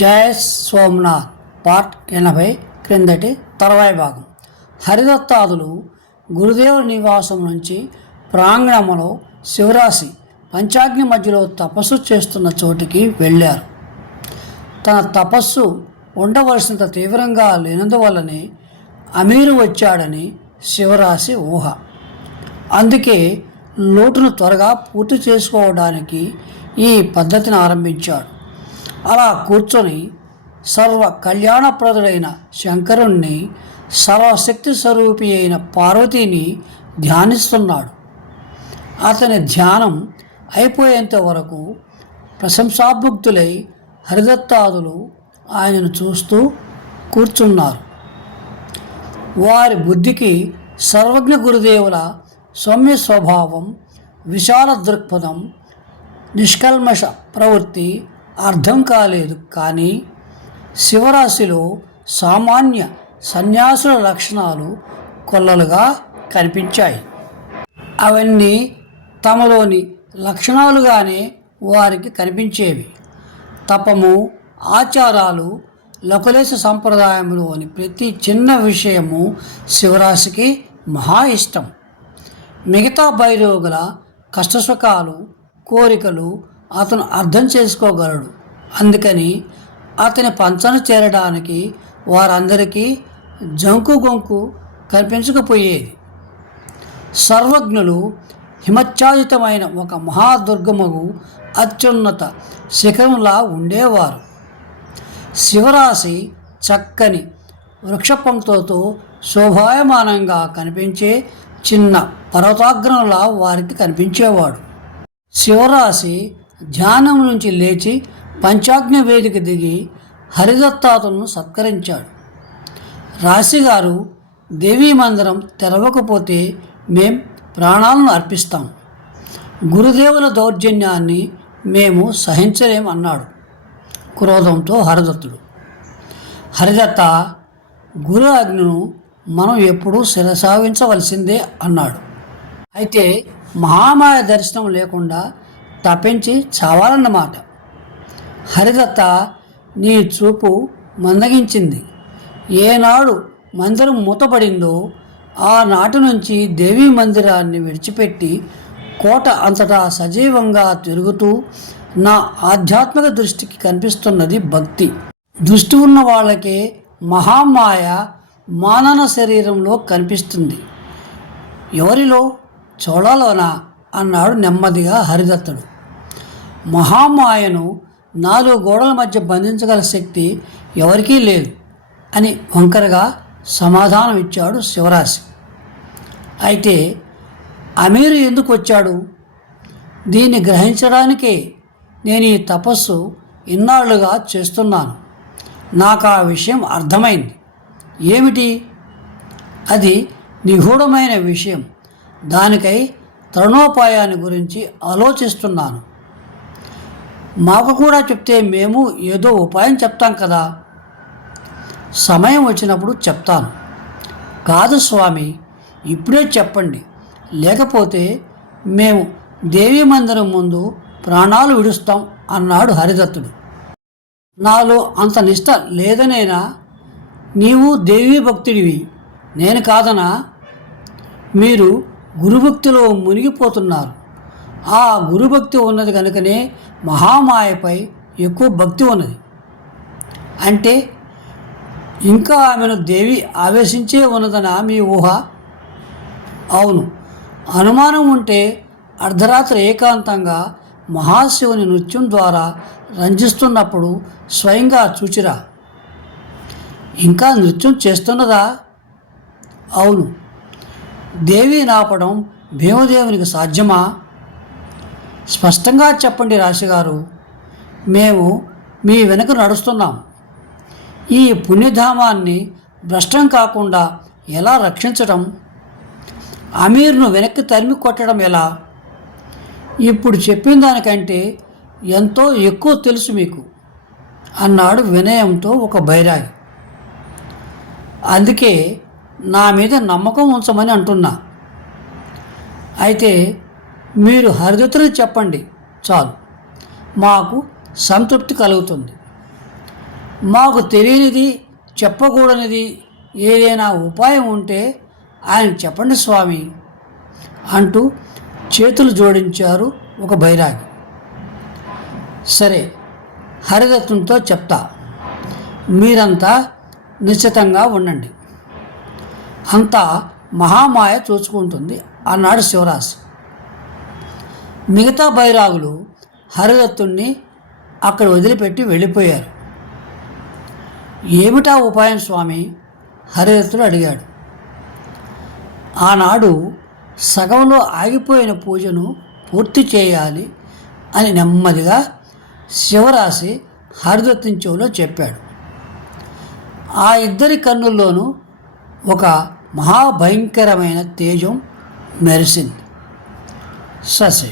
జయ Somnath part ఎనభై క్రిందటి తర్వాయి భాగం. హరిదత్తాదులు గురుదేవ నివాసం నుంచి ప్రాంగణంలో శివరాశి పంచాగ్ని మధ్యలో తపస్సు చేస్తున్న చోటికి వెళ్ళారు. తన తపస్సు ఉండవలసినంత తీవ్రంగా లేనందువల్లనే అమీరు వచ్చాడని శివరాశి ఊహ. అందుకే లోటును త్వరగా పూర్తి చేసుకోవడానికి ఈ పద్ధతిని ఆరంభించాడు. అలా కూర్చొని సర్వ కళ్యాణప్రదుడైన శంకరుణ్ణి సర్వశక్తి స్వరూపి అయిన పార్వతిని ధ్యానిస్తున్నాడు. అతని ధ్యానం అయిపోయేంత వరకు ప్రశంసాభుక్తులై హరిదత్తాదులు ఆయనను చూస్తూ కూర్చున్నారు. వారి బుద్ధికి సర్వజ్ఞ గురుదేవుల సౌమ్య స్వభావం విశాల దృక్పథం నిష్కల్మష ప్రవృత్తి అర్థం కాలేదు. కానీ శివరాశిలో సామాన్య సన్యాసుల లక్షణాలు కొల్లలుగా కనిపించాయి. అవన్నీ తమలోని లక్షణాలుగానే వారికి కనిపించేవి. తపము ఆచారాలు లకులేశ సంప్రదాయంలోని ప్రతి చిన్న విషయము శివరాశికి మహా ఇష్టం. మిగతా భైరోగుల కష్టసుఖాలు కోరికలు అతను అర్థం చేసుకోగలడు. అందుకని అతని పంచన చేరడానికి వారందరికీ జంకు గొంకు కనిపించకపోయేది. సర్వజ్ఞులు హిమచ్ఛాదితమైన ఒక మహాదుర్గమగు అత్యున్నత శిఖరంలా ఉండేవారు. శివరాశి చక్కని వృక్షపంక్తులతో శోభాయమానంగా కనిపించే చిన్న పర్వతాగ్రంలా వారికి కనిపించేవాడు. శివరాశి ధ్యానం నుంచి లేచి పంచాగ్న వేదిక దిగి హరిదత్తాతులను సత్కరించాడు. రాశిగారు దేవీ మందిరం తెరవకపోతే మేం ప్రాణాలను అర్పిస్తాం. గురుదేవుల దౌర్జన్యాన్ని మేము సహించలేం అన్నాడు క్రోధంతో హరిదత్తుడు. హరిదత్త గురు ఆజ్ఞను మనం ఎప్పుడూ శిరసావించవలసిందే అన్నాడు. అయితే మహామాయ దర్శనం లేకుండా తప్పించి చావాలన్నమాట. హరిదత్త నీ చూపు మందగించింది. ఏనాడు మందిరం మూతపడిందో ఆనాటి నుంచి దేవీ మందిరాన్ని విడిచిపెట్టి కోట అంతటా సజీవంగా తిరుగుతూ నా ఆధ్యాత్మిక దృష్టికి కనిపిస్తున్నది భక్తి. దృష్టి ఉన్న వాళ్ళకే మహామాయ మానన శరీరంలో కనిపిస్తుంది. ఎవరిలో? చోళలోనా? అన్నాడు నెమ్మదిగా హరిదత్తుడు. మహామాయను నాలుగు గోడల మధ్య బంధించగల శక్తి ఎవరికీ లేదు అని వంకరగా సమాధానం ఇచ్చాడు శివరాశి. అయితే అమీరు ఎందుకు వచ్చాడు? దీన్ని గ్రహించడానికే నేను ఈ తపస్సు ఇన్నాళ్ళుగా చేస్తున్నాను. నాకు ఆ విషయం అర్థమైంది. ఏమిటి? అది నిగూఢమైన విషయం. దానికై తరుణోపాయాన్ని గురించి ఆలోచిస్తున్నాను. మాకు కూడా చెప్తే మేము ఏదో ఉపాయం చెప్తాం కదా. సమయం వచ్చినప్పుడు చెప్తాను. కాదు స్వామి ఇప్పుడే చెప్పండి. లేకపోతే మేము దేవీ మందిరం ముందు ప్రాణాలు విడుస్తాం అన్నాడు హరిదత్తుడు. నాలో అంత నిష్ట లేదనేనా నీవు దేవీ భక్తుడివి నేను కాదనా? మీరు గురుభక్తిలో మునిగిపోతున్నారు. ఆ గురుభక్తి ఉన్నది కనుకనే మహామాయపై ఎక్కువ భక్తి ఉన్నది. అంటే ఇంకా ఆమెను దేవి ఆవేశించే ఉన్నదనా మీ ఊహ? అవును. అనుమానం ఉంటే అర్ధరాత్రి ఏకాంతంగా మహాశివుని నృత్యం ద్వారా రంజిస్తున్నప్పుడు స్వయంగా చూచిరా. ఇంకా నృత్యం చేస్తున్నదా? అవును. దేవి నాపడం భీమదేవునికి సాధ్యమా? స్పష్టంగా చెప్పండి రాశిగారు మేము మీ వెనుక నడుస్తున్నాం. ఈ పుణ్యధామాన్ని భ్రష్టం కాకుండా ఎలా రక్షించడం అమీర్ను వెనక్కి తరిమి కొట్టడం ఎలా? ఇప్పుడు చెప్పిన దానికంటే ఎంతో ఎక్కువ తెలుసు మీకు అన్నాడు వినయంతో ఒక బైరాగి అందుకే నా మీద నమ్మకం ఉంచమని అంటున్నా. అయితే మీరు హరిదత్తులు చెప్పండి చాలు. మాకు సంతృప్తి కలుగుతుంది. మాకు తెలియనిది చెప్పకూడనిది ఏదైనా ఉపాయం ఉంటే ఆయన చెప్పండి స్వామి అంటూ చేతులు జోడించారు ఒక బైరాగి. సరే హరిదత్తంతో చెప్తా. మీరంతా నిశ్చితంగా ఉండండి. అంతా మహామాయ చూసుకుంటుంది అన్నాడు శివరాజ్. మిగతా బైరాగులు హరిదత్తుణ్ణి అక్కడ వదిలిపెట్టి వెళ్ళిపోయారు. ఏమిటా ఉపాయం స్వామి? హరిదత్తుడు అడిగాడు. ఆనాడు సగంలో ఆగిపోయిన పూజను పూర్తి చేయాలి అని నెమ్మదిగా శివరాశి హరిదత్తుని చెవిలో చెప్పాడు. ఆ ఇద్దరి కన్నుల్లోనూ ఒక మహాభయంకరమైన తేజం మెరిసింది. 四十岁